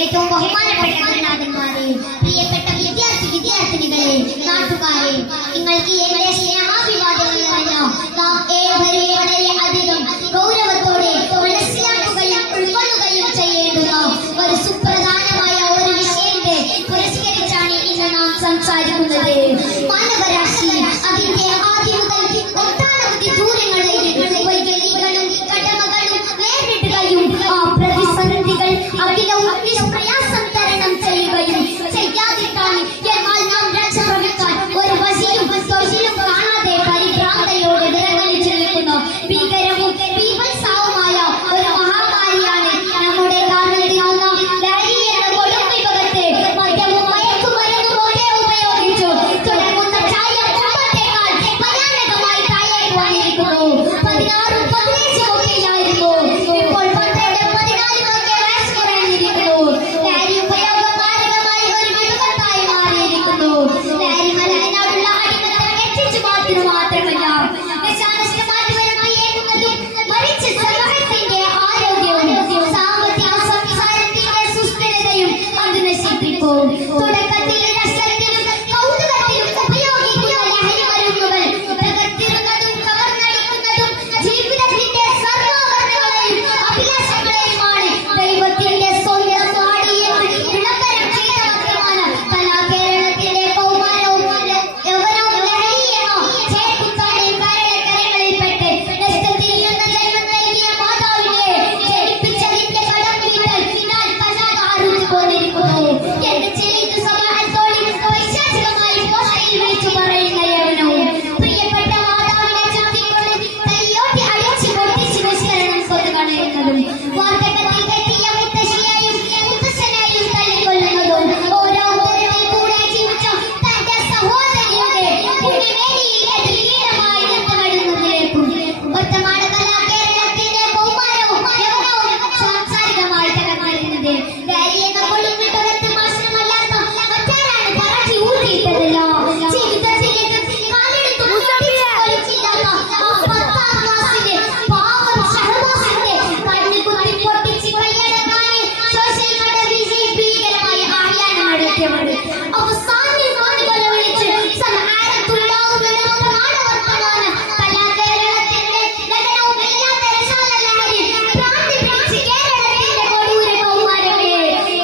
ഏറ്റവും ബഹുമാനപ്പെട്ട ഗുരുനാഥന്മാരെ, പ്രിയപ്പെട്ട വിദ്യാർത്ഥിനികളെ, നാട്ടുകാരെ, നിങ്ങൾക്ക് എന്റെ സ്നേഹാഭിവാദങ്ങൾ അറിയാം. നാം ഏവരും വളരെയധികം ഗൗരവത്തോടെ മനസ്സിലാക്കുകയും ഉൾക്കൊള്ളുകയും ചെയ്യേണ്ടുന്ന ഒരു സുപ്രധാനമായ ഒരു വിഷയത്തെ പുരസ്കരിച്ചാണ് ഇന്ന് നാം സംസാരിക്കുന്നത്. മാനവരാശി അതിന്റെ ആദ്യം മുതൽ ഒട്ടനവധി ദൂരങ്ങളിലേക്ക് വൈകല്യങ്ങളും കടമകളും നേരിടുകയും ആ പ്രതിസന്ധികൾ അഖിലവും നിഷ്പ്രയാസം തരണം ചെയ്യുകയും ചെയ്യാതിട്ടാണ്. എന്നാൽ നാം രക്ഷ പ്രാപിക്കാൻ ഒരു വശിയും തൊഴിലും കാണാതെ പരിഭ്രാന്തയോടെ വിറങ്ങലിച്ചു നിൽക്കുന്ന ഭീകരവും ബീഭത്സവുമായ ഒരു മഹാമാരിയാണ് നമ്മുടെ കാരണത്തിനാവുന്ന ലഹരി എന്ന കൊടും വിഭവത്തെ മദ്യവും മയക്കുമരുന്നും ഒക്കെ ഉപയോഗിച്ചു തുടങ്ങുന്ന ചായ കുടുംബത്തെക്കാൾ ഭയാനകമായി താഴേക്ക് വന്നിരിക്കുന്നു. 16 15 ഒക്കെയായിരുന്നു, ഇപ്പോൾ 12 14 ഒക്കെ വയസ്സ് കുറഞ്ഞിരിക്കുന്നു. ലഹരി ഉപയോഗം മാരകമായി ഒരു വിപത്തായി മാറിയിരിക്കുന്നു. ലഹരി മരുന്നിനോടുള്ള അടിമത്തം എത്തിച്ചു മാറ്റുന്നു മാത്രമല്ല, ദശാനഷ്ടമാറ്റി വരുത്തിയേക്കുന്നതും മരിച്ച സമൂഹത്തിന്റെ ആരോഗ്യവും സാമ്പത്തിക സംസാരത്തിന്റെ സുസ്ഥിരതയും അത് നശിപ്പിക്കും. തുടക്കത്തിൽ രസത്തിലും കൗതുകത്തിലും ഉപയോഗിക്കുന്ന ലഹരി മരുന്നുകൾ തകർത്തിരുന്നതും കവർന്നടിക്കുന്നതും ജീവിതത്തിന്റെ സർവ്വവർണ്ണങ്ങളെയും അഭിലാഷങ്ങളെയുമാണ്. ദൈവത്തിന്റെ സ്വന്തം നാടിയെന്ന് വിളംബരം ചെയ്ത വർത്തമാനം കലാ കേരളത്തിന്റെ കൗമാരവും യൗവനവും ലഹരിയെന്നോ ചേർക്കുത്താടെ കരകളിൽപ്പെട്ട് നഷ്ടത്തിരിയുന്ന ജന്മം നൽകിയ മാതാവിനെ ജനിപ്പിച്ചതിന്റെ കടം വീട്ടൽ ഞാൻ പരാതി പോന്നിരിക്കുന്നു. എന്റെ ചെറിയ സമൂഹത്തോളിൽ പൈശാചികമായി പോഷയിൽ വിളിച്ചു പറയുന്ന യവനവും പ്രിയപ്പെട്ട മാതാവിനെ ചുറ്റിക്കൊണ്ട് തലയോട്ടി അടിച്ചു പൊട്ടിച്ച് വിസ്തരണം കൊന്നുകളയുന്നതും വാർത്തകത്തിൽ എത്തിയ മുത്തശ്ശിയെയും മുത്തശ്ശനെയും തല്ലിക്കൊല്ലുന്നതും ഓരോ ഉദരത്തിൽ കൂടെ ജീവിച്ച തന്റെ സഹോദരിയുടെ പുണ്യവേദിയിൽ എതിരീരമായി നിർത്തപ്പെടുന്നതിലേക്കും വർത്തമാന കലാ കേരളത്തിന്റെ കൗമാരവും യൗവനവും സാംസാരികമായി തകർന്നിരുന്നത്. ലഹരി എന്ന കൊടുംവിഭവത്തിൽ മാത്രമല്ലാത്ത മറ്റാരാണ് പറക്കി ഊട്ടിയിട്ടതല്ല. ജീവിതത്തിലേക്ക് കാലെടുത്ത് മുന്നോട്ടില്ലാത്ത ആ 10ാം ക്ലാസ്സിലെ പാവം ഷഹബാസിന്റെ കണ്ണ് കുത്തി പൊട്ടിച്ച് കൈയടക്കാൻ സോഷ്യൽ മീഡിയ ഭീകരമായ ആഹ്ലാനം നടത്തിയവർ അവസാനം മാനുകളെ വിളിച്ച് സഹായത്തുണ്ടാവുമെന്ന പ്രമാണവർത്തമാനം കലാ കേരളത്തിന്റെ നഗരവും ഇല്ലാത്ത രസാല ലഹരി ഭ്രാന്തി പിടിച്ച് കേരളത്തിന്റെ കൊടൂര കൗമാരമേ,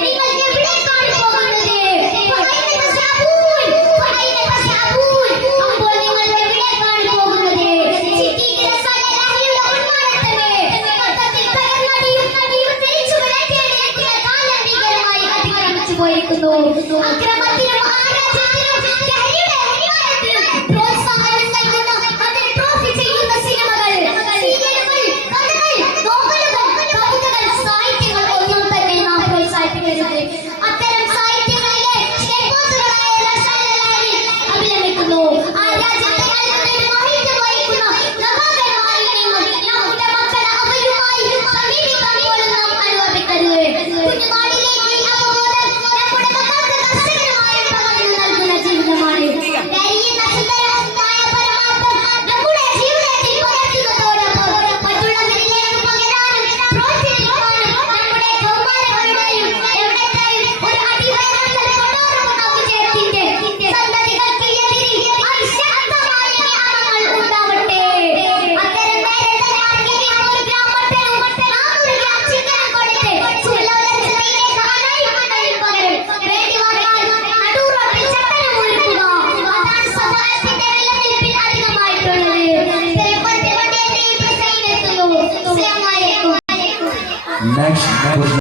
നിങ്ങൾ എവിടേക്കാണ് പോകുന്നത്? അപ്പോൾ നിങ്ങൾ എവിടേക്കാണ് പോകുന്നത്? ചിറ്റിക്ക് രസാല ലഹരിയുടെ ഉന്മാദത്തമേ, മൊത്തത്തിൽ തകർന്നടിയും തിരിച്ചു വിളക്കേണ്ടിയിരിക്കുന്ന കാലം ഭീകരമായി അതിക്രമിച്ചു പോയിരിക്കുന്നു. അക്രമത്തിനും ആരാധത്തിനും ലഹരിയുടെ അനിവാര്യത്തിനും പ്രോത്സാഹനം നൽകുന്ന അതിന് ട്രോഫി ചെയ്യുന്ന സിനിമകൾ, സീരിയലുകൾ, കഥകൾ, നോവലുകൾ, കവിതകൾ, സാഹിത്യങ്ങൾ ഒന്നും തന്നെ നാം പ്രോത്സാഹിപ്പിക്കരുത്. അത്തരം സാഹിത്യങ്ങളിലെ ഷെയ്ഖുകളായ രസാല ലഹരി അഭിലമിക്കുന്നു. ആ രാജ്യത്തെ അൽമനയിൽ മാഹിത്യം വഹിക്കുന്ന നവാഗതമായി നമ്മുടെ മക്കളെ അവരുമായി സമീപിക്കാൻ പോലും നാം അനുവദിക്കരുത്. കുഞ്ഞുനാളിലേക്ക് ഈ അവബോധം നമ്മുടെ മക്കൾക്ക് കർശനമായ പകർന്നു നൽകുന്ന ജീവിതമാണ്. ലഹരി എന്ന സുന്ദരമായ പരമാർത്ഥം നമ്മുടെ ജീവിതത്തിൽ പകർത്തുന്നതോടൊപ്പം മറ്റുള്ളവരിലേക്ക് പകരാനും പ്രോത്സാഹിപ്പിക്കാനും നമ്മുടെ കൗമാരങ്ങളുടെയും യൗവനത്തെയും ഒരു അതിവേഗത്തിൽ കൊണ്ടുവരുന്ന വിജയത്തിന്റെ സന്തതികൾക്ക് എതിരെ അതിശക്തമായ ജ്ഞാനങ്ങൾ ഉണ്ടാവട്ടെ. അത്തരം നേരത്തെ ഒരു ഗ്രാമത്തിലും 400 ഗ്രാം ചിക്കൻ കൊടുത്ത് ചുള്ളവരച്ചതിലേക്ക് അനായിമണലിൽ പകരം വേണ്ടി വന്നാൽ നടുറോട്ടിൽ ചട്ടനം ഒരുക്കുക. അതാണ് സമാജത്തിന്റെ നിലനിൽപ്പിൽ അധികമായിട്ടുള്ളത്. തിരുപ്പതി കൊണ്ടേ ഈ പ്രസംഗം എത്തുന്നു. അസ്സലാമു അലൈക്കും. Next.